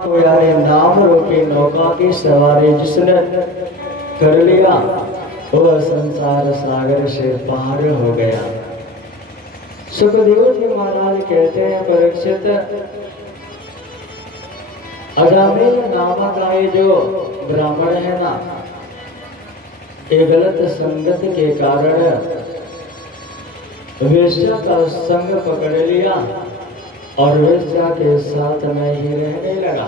यारे नाम रूपी नौका की सवारी जिसने कर लिया वह संसार सागर से पार हो गया। सुखदेव जी महाराज कहते हैं, परीक्षित, अजामिल नामक आए जो ब्राह्मण है ना, ये गलत संगत के कारण वेश्या का संग पकड़ लिया और वेश्या के साथ में ही रहने लगा।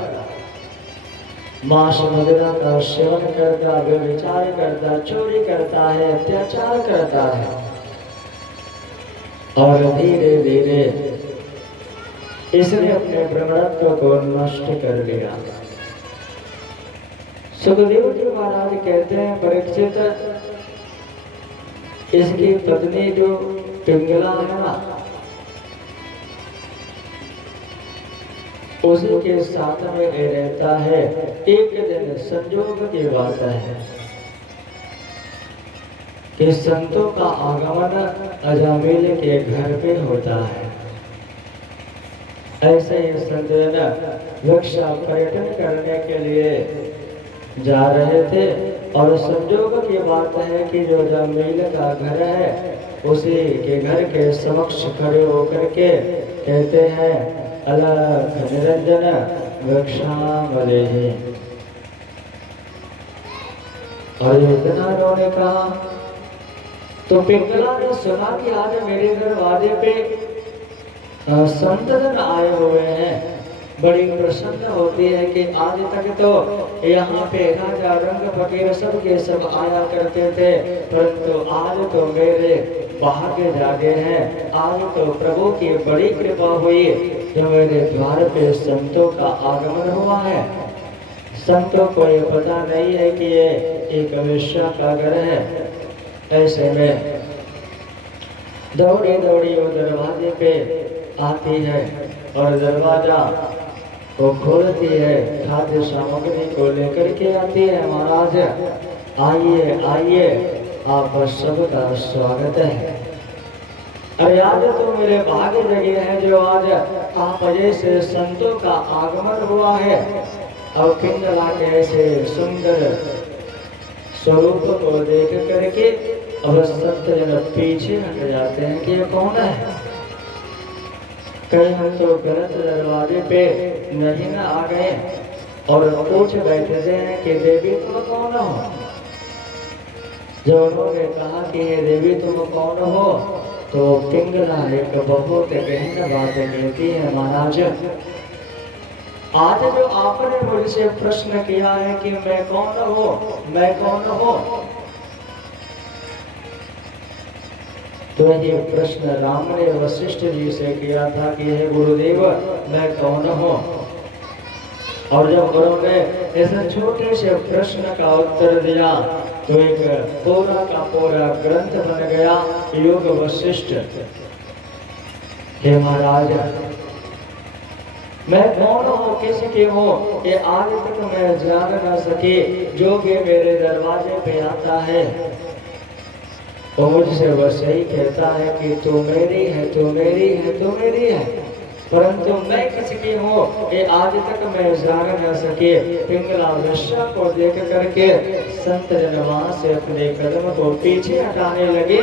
मांस मदिरा का सेवन करता, व्यभिचार करता, चोरी करता है, अत्याचार करता है और धीरे धीरे इसने अपने ब्रह्मत्व को नष्ट कर लिया। सुखदेव जी महाराज कहते हैं, परीक्षित, इसकी पत्नी जो पिंगला है ना, उसी के साथ में रहता है। एक दिन संजोग की बात है कि संतों का आगमन अजामिल के घर पे होता है। ऐसे ही संत वृक्षा पर्यटन करने के लिए जा रहे थे और संजोग की बात है कि जो अजामिल का घर है उसी के घर के समक्ष खड़े होकर के कहते हैं, अलख निरंजन वृक्षामले। और इतना उन्होंने कहा तो पिंगला ने सुना कि आज मेरे दरवाजे पे संत जन आए हुए हैं। बड़ी प्रसन्न होती है कि आज तक तो यहाँ पे राजा रंग फकीर सब के सब आया करते थे, परंतु आज तो मेरे भाग्य जागे हैं। आज तो प्रभु की बड़ी कृपा हुई जो मेरे द्वार पे संतों का आगमन हुआ है। संतों को ये पता नहीं है कि ये एक वेश्या का घर है। ऐसे में दौड़ी दौड़ी वो दरवाजे पे आती है और दरवाजा को खोलती है, खाद्य सामग्री को लेकर के आती है। महाराज आइए आइए, आप सबका स्वागत है। अरे आज तो मेरे भाग्य जगे हैं जो आज आप जैसे संतों का आगमन हुआ है। और पिंगला के ऐसे सुंदर स्वरूप को देख करके अब संत जन पीछे हट जाते हैं कि ये कौन है। कहीं हम तो गलत दरवाजे पे नहीं ना आ गए और पूछ बैठे थे कि देवी तुम कौन हो। जब उन्होंने कहा कि हे देवी तुम कौन हो, तो पिंगला एक बहुत गहन बात कहती है, महाराज आज जो आपने मुझसे प्रश्न किया है कि मैं कौन हूँ, मैं कौन हूँ, तो ये प्रश्न राम ने वशिष्ठ जी से किया था कि हे गुरुदेव मैं कौन हूँ। और जब उन्होंने इस छोटे से प्रश्न का उत्तर दिया तो एक पूरा का पूरा ग्रंथ बन गया, योग वशिष्ठ। हे महाराज मैं कौन हूँ, किसके हूँ, ये आज तक मैं जान न सके। जो भी मेरे दरवाजे पे आता है वो मुझसे बस यही कहता है कि तू मेरी है, तू मेरी है, तू मेरी है, परंतु मैं किसकी हूँ ये आज तक मैं जान न सके। पिंगला वेश्या को देख करके संत जन वहां से अपने कदम को पीछे हटाने लगे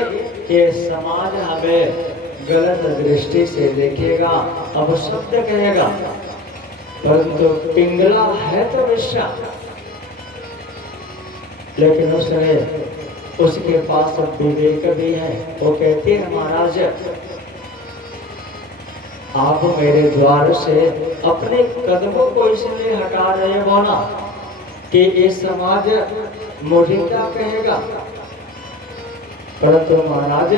कि समाज हमें गलत दृष्टि से देखेगा, अब शब्द कहेगा, परंतु पिंगला है तो वेश्या। लेकिन उसके पास विवेक भी है। वो कहते हैं, महाराज आप मेरे द्वार से अपने कदमों को इसलिए हटा रहे हो ना कि ये समाज मुझे क्या कहेगा, परंतु महाराज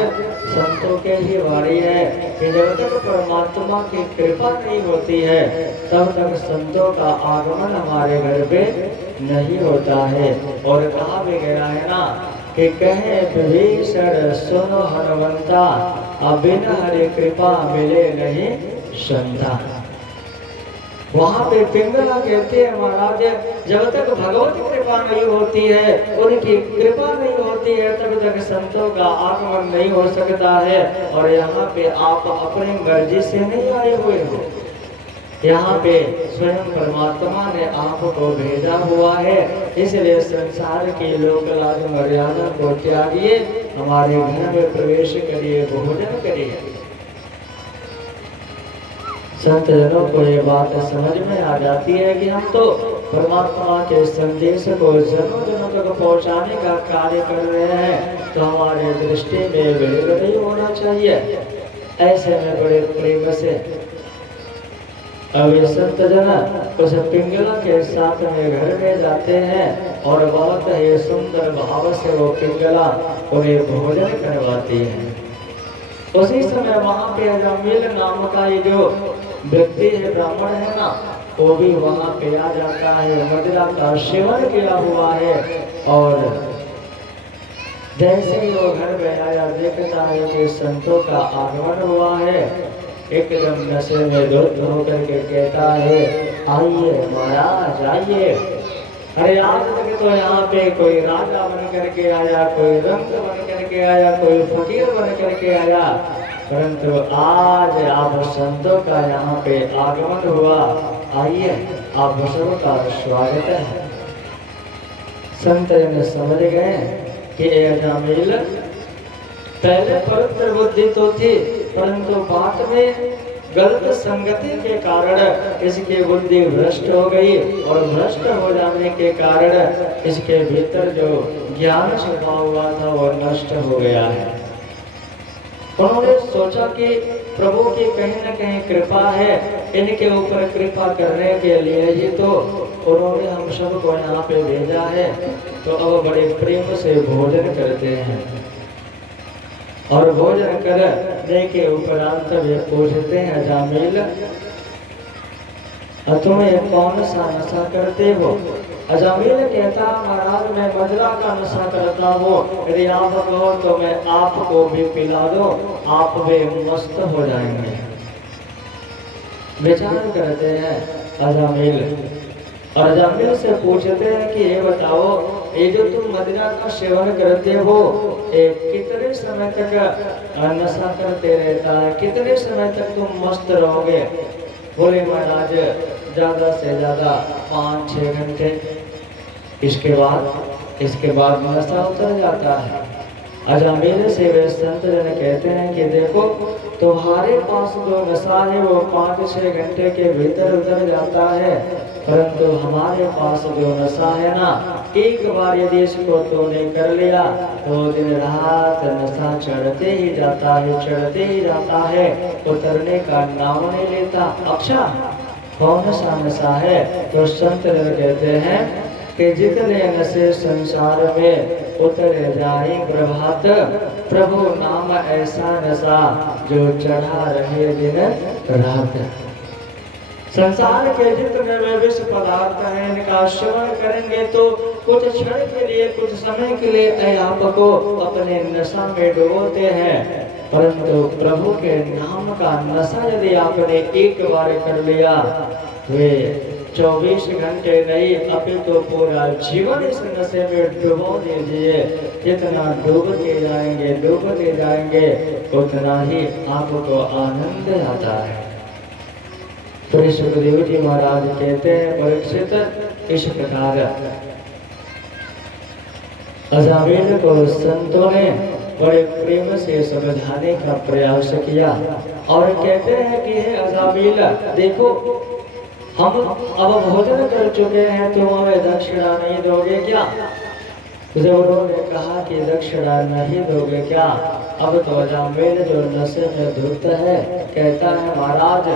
संतों के ही वाणी है कि जब तक परमात्मा की कृपा नहीं होती है तब तक संतों का आगमन हमारे घर पे नहीं होता है। और कहा भी गया है ना कि कहे विभीषण सुनो हनुमंता, बिन हरि कृपा मिले नहीं संता। वहां पे पिंगला कहते हैं, महाराज जब तक भगवत कृपा नहीं होती है, उनकी कृपा नहीं होती है, तब तक संतों का आगमन नहीं हो सकता है। और यहाँ पे आप अपनी मर्जी से नहीं आए हुए हो, यहाँ पे स्वयं परमात्मा ने आपको भेजा हुआ है, इसलिए संसार की लोक लाज मर्यादा को त्यागिए, हमारे घर में प्रवेश करिए, भोजन करिए। संत जनों को ये बात समझ में आ जाती है कि हम तो परमात्मा के संदेश को जनों जनों तक पहुंचाने का कार्य कर रहे हैं, तो हमारे दृष्टि में विलंब नहीं होना चाहिए। ऐसे में बड़े प्रेम से अब ये संत जन उस पिंगला के साथ में घर में जाते हैं और बहुत ही सुंदर भाव से वो पिंगला उन्हें भोजन करवाती है। उसी समय वहां पे अजामिल नाम का ये जो व्यक्ति है, ब्राह्मण है ना, वो भी वहां पे आ जाता है। मदिरा का सेवन किया हुआ है और जैसे ही वो घर में आया देखता है कि संतों का आगमन हुआ है, एकदम नशे में धुत होकर के कहता है, आइए महाराज आइए। अरे आज तक तो यहाँ पे कोई राजा बन करके आया, कोई रंग बन करके आया, कोई फकीर बन करके आया, परंतु आज आप संतों का यहाँ पे आगमन हुआ, आइए आप सबका स्वागत है। संत जन समझ गए कि अजामिल पहले पवित्र बुद्धि तो थी, परंतु बाद में गलत संगति के कारण इसकी बुद्धि भ्रष्ट हो गई और भ्रष्ट हो जाने के कारण इसके भीतर जो ज्ञान छिपा हुआ था वो नष्ट हो गया है। उन्होंने सोचा कि प्रभु की कहीं न कहीं कृपा है, इनके ऊपर कृपा करने के लिए ही तो उन्होंने हम सबको यहाँ पे भेजा है, तो अब बड़े प्रेम से भोजन करते हैं। और भोजन करने के उपरांत वे पूछते हैं, अजामिल तुम ये कौन सा नशा करते हो? अजामिल कहता, महाराज मैं मदिरा का नशा करता हूँ, यदि आप कहो तो मैं आपको भी पिला दो, आप भी मस्त हो जाएंगे। विचार करते हैं अजामिल और अजामिल से पूछते हैं कि ये बताओ, ये जो तुम मदिरा का सेवन करते हो, ये कितने समय तक नशा करते रहता है, कितने समय तक तुम मस्त रहोगे? बोले महाराज ज्यादा से ज्यादा 5-6 घंटे, इसके बाद नशा उतर जाता है। अजामिल से वे संत जन कहते हैं कि देखो तुम्हारे पास जो नशा है वो 5-6 घंटे के भीतर उतर जाता है, परंतु हमारे पास जो नशा है ना, एक बार यदि इसको तूने कर लिया तो दिन रात नशा चढ़ते ही जाता है, चढ़ते ही जाता है, उतरने का नाम नहीं लेता। अच्छा कौन सा नशा है? तो संत कहते हैं कि जितने नशे संसार में उतर जाए प्रभात, प्रभु नाम ऐसा नशा जो चढ़ा रहे दिन रात। संसार के जितने वे विष पदार्थ हैं, इनका सेवन करेंगे तो कुछ क्षण के लिए, कुछ समय के लिए आपको अपने नशा में डुबोते हैं, परंतु प्रभु के नाम का नशा यदि आपने एक बार कर लिया, वे 24 घंटे नहीं अपितु तो पूरा जीवन इस नशे में डुबो दीजिए। जितना डूबते जाएंगे उतना ही आपको आनंद आता है। फिर सुखदेव जी महाराज कहते हैं, परीक्षित इस प्रकार अजामिल को संतों ने बड़े प्रेम से समझाने का प्रयास किया और कहते हैं कि हे अजामिल देखो, हम अब भोजन कर चुके हैं, तुम हमें दक्षिणा नहीं दोगे क्या? जब उन्होंने कहा कि दक्षिणा नहीं दोगे क्या, अब तो अजामिल जो नशे में धुत है कहता है, महाराज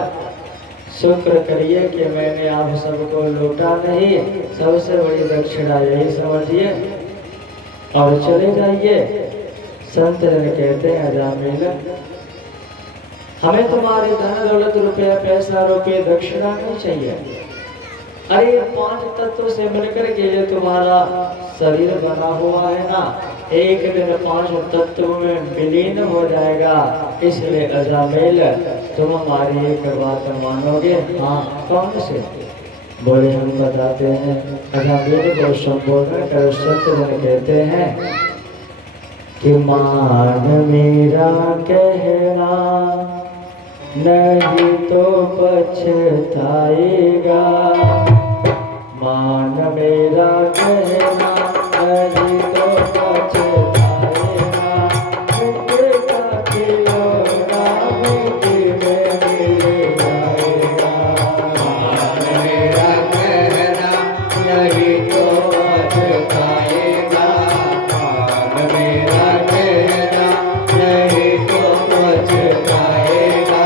शुक्र करिए कि मैंने आप सबको लूटा नहीं, सबसे बड़ी दक्षिणा यही समझिए और चले जाइए। संत कहते हैं, अजामिल हमें तुम्हारे धन दौलत रुपया पैसा रुपये दक्षिणा नहीं चाहिए। अरे 5 तत्व से मिलकर के ये तुम्हारा शरीर बना हुआ है ना, एक दिन 5 तत्व में विलीन हो जाएगा, इसलिए अजामिल तुम हमारी एक बात मानोगे? हाँ कौन से? बोले हम बताते हैं। अजामिल को संबोधन कर संत जन कहते हैं कि मान मेरा कहना नहीं तो पछताएगा। मान मेरा कहना नहीं तो पछताएगा। मिट्टी का खिलौना मिट्टी में मिल जाएगा। मान मेरा कहना नहीं तो पछताएगा। मान मेरा कहना नहीं तो पछताएगा।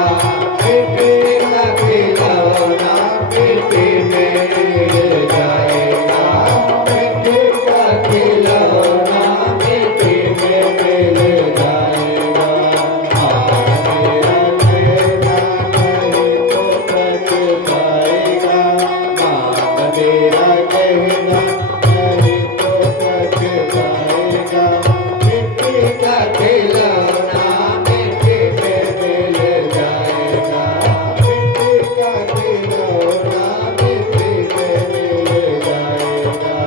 मिट्टी का खिलौना मिट्टी में मिल जाएगा। मिट्टी का खिलौना मिट्टी में मिल जाएगा। मान मेरा कहना नहीं तो पछताएगा। मान मेरा कहना नहीं तो पछताएगा। मिट्टी का खिलौना मिट्टी में मिल जाएगा। मिट्टी का खिलौना मिट्टी में मिल जाएगा।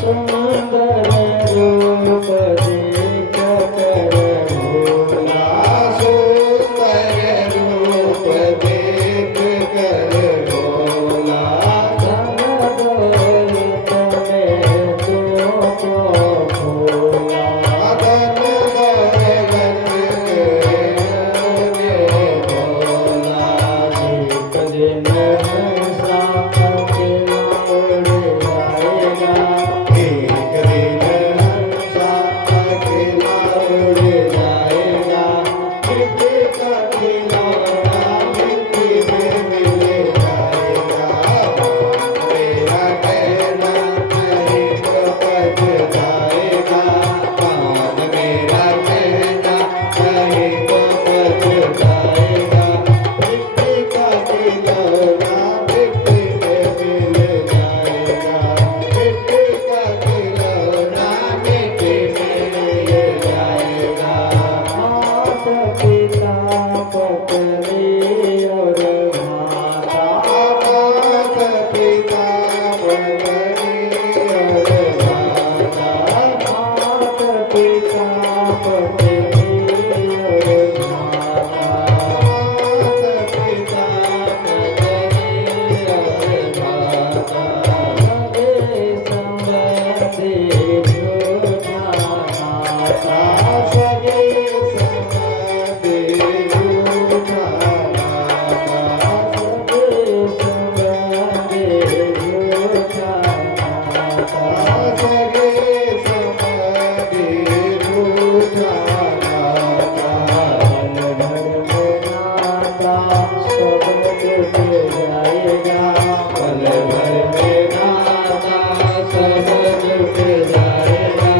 सुंदर रूप देख कर भोला। सुंदर रूप देख कर भोला। धन दौलत में तुमको भोला। धन दौलत में भोला। एक दिन हंसा के उड़ जाएगा। एक दिन हंसा अकेला उड़ जाएगा। मिट्टी का खिलौना मिट्टी में मिल जाएगा। मेरा कहना नहीं तो पछताएगा। मान मेरा कहना नहीं तो पछताएगा। मिट्टी का खिलौना मिट्टी में मिल जाएगा। मिट्टी का खिलौना मिट्टी में मिल जाएगा। माता पिता पत्नी और माता। माता पिता पत्नी और माता। माता पिता पत्नी और माता। माता पिता पत्नी और माता। सगे संबंधी झूठा नाता। सगे संबंधी झूठा नाता। सगे संबंधी झूठा नाता। सगे संबंधी झूठा नाता। पल भर में नाता सब टूट जाएगा। पल भर में नाता सब टूट जाएगा।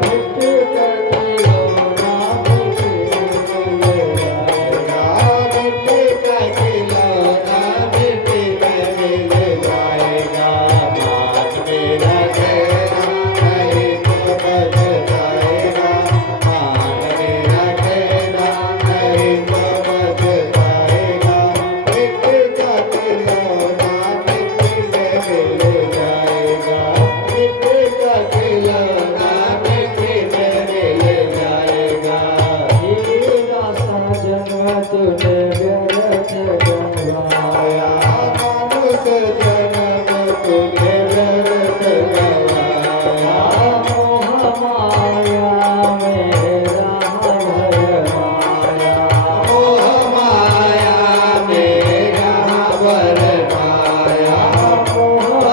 मिट्टी का खिलौना मिट्टी में मिल जाएगा। मिट्टी का खिलौना मिट्टी में मिल जाएगा। मान मेरा कहना नहीं तो पछताएगा। मान मेरा कहना नहीं तो पछताएगा। मिट्टी का खिलौना मिट्टी में मिल जाएगा। मिट्टी का खिलौना मिट्टी में मिल जाएगा। हीरा साजन तूने व्यर्थ गंवाया। मानुष जन्म तुझे व्यर्थ गवाया। मोह माया मेरा भरमाया। मोह माया में यहाँ वर माया। मोह मोह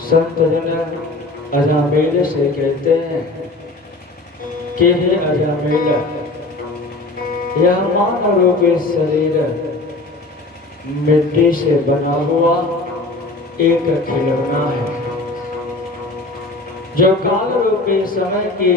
संत जन अजामिल से कहते हैं कि हे अजामिल, यह मानव रूपी शरीर मिट्टी से बना हुआ एक खिलौना है जो काल रूपी समय की